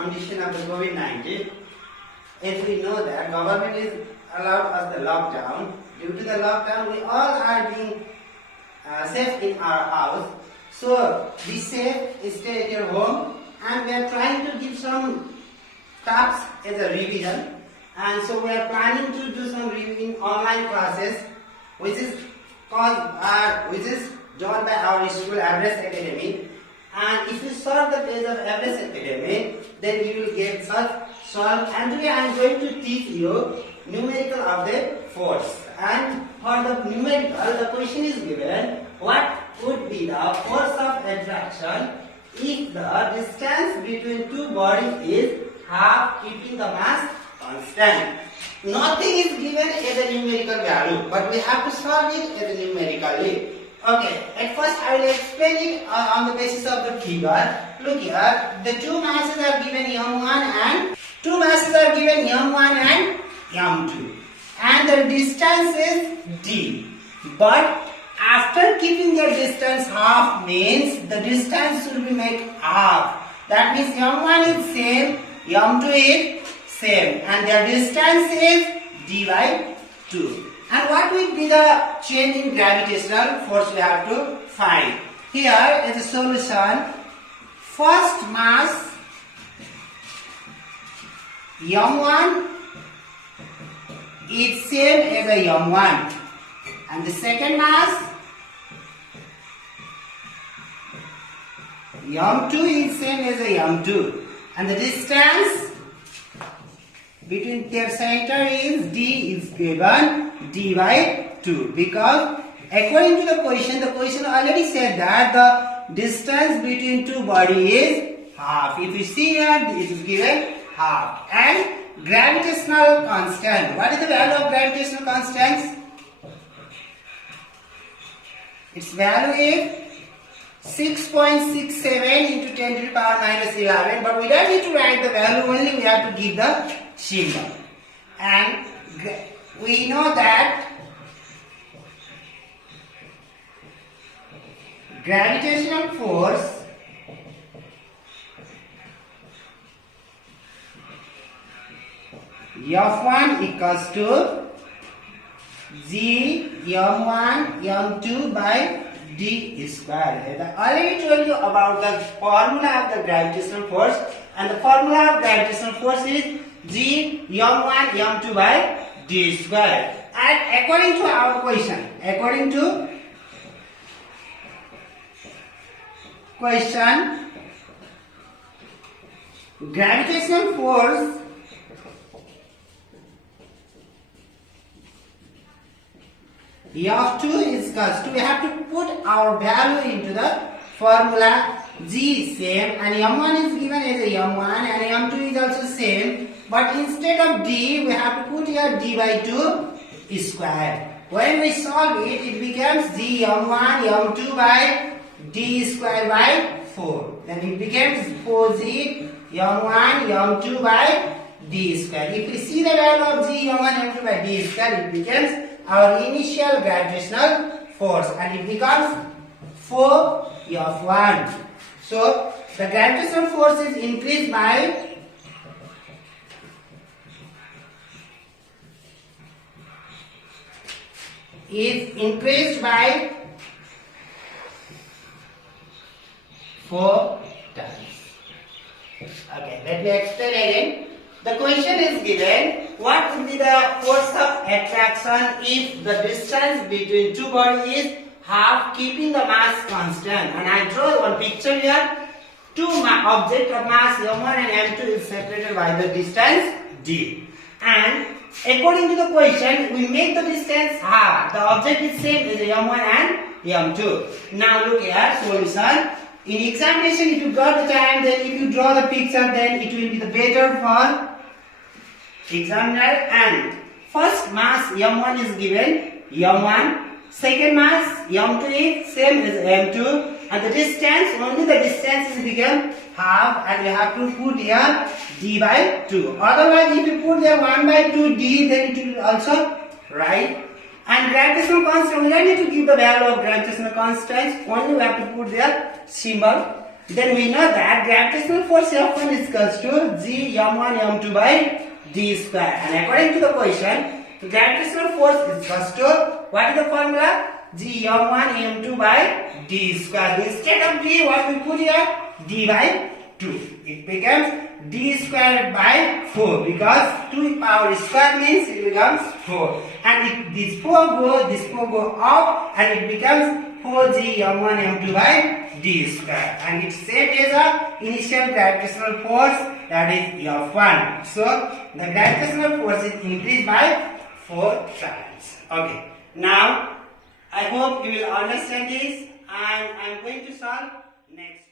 condition of the COVID-19, as we know that government is allowed us the lockdown. Due to the lockdown, we all are being safe in our house. So be safe, stay at your home, and we are trying to give some tasks as a revision. And so we are planning to do some reviewing online classes, which is done by our school Everest Academy. And if you search the page of Everest Academy, then you will get such solve. And today I am going to teach you numerical of the force. And for the numerical, the question is given: what would be the force of attraction if the distance between two bodies is half, keeping the mass constant? Nothing is given as a numerical value, but we have to solve it as a numerically. Okay, at first I will explain it on the basis of the figure. Look here, the two masses are given m1 and m1 and m2, and the distance is d. But after keeping the distance half means the distance should be made half. That means m1 is same, m2 is same, and their distance is d by 2. And what will be the change in gravitational force we have to find? Here is a solution. First mass m1 is same as a m1, and the second mass m2 is same as a m2, and the distance between their center is d is given d by 2, because according to the question already said that the distance between two bodies is half. If you see here, it is given half. And gravitational constant. What is the value of gravitational constant? Its value is 6.67 into 10 to the power minus 11. But we don't need to write the value, only we have to give the symbol. And we know that gravitational force F1 equals to G m1 m2 by d square. I already told you about the formula of the gravitational force, and the formula of gravitational force is G m1 m2 by d square. And according to our question, gravitational force F2 is equals to, we have to put our value into the formula. G is same, and m1 is given as a m1, and m2 is also same, but instead of d we have to put here d by 2 square. When we solve it, it becomes g m1 m2 by d square by 4. Then it becomes 4g m1 m2 by d square. If we see the value of g m1 m2 by d square, it becomes our initial gravitational force, and it becomes 4F1. So the gravitational force is increased by 4 times. Okay, let me explain again. The question is given: what will be the force of attraction if the distance between two bodies is half, keeping the mass constant? And I draw one picture here. Two objects of mass m1 and m2 is separated by the distance d. And according to the question, we make the distance half. The object is same as m1 and m2. Now look here, solution. In examination, if you got the time, then if you draw the picture, then it will be the better for examiner. And first mass m1 is given m1, second mass m2 is same as m2, and the distance, only the distance is become half, and we have to put here d by 2. Otherwise, if you put there 1 by 2 d, then it will also right. And gravitational constant, we don't need to give the value of gravitational constant, only we have to put their symbol. then we know that gravitational force F1 is equals to G m1 m2 by d square. And according to the question, gravitational force is equals to, what is the formula? G m1 m2 by d square. Instead of d, what we put here? D by 2. It becomes d squared by 4, because 2 power square means it becomes 4. And if this 4 go up, and it becomes 4g m1 m2 by d square. And it's same as the initial gravitational force, that is F1. So the gravitational force is increased by 4 times. Okay. Now I hope you will understand this, and I am going to solve next.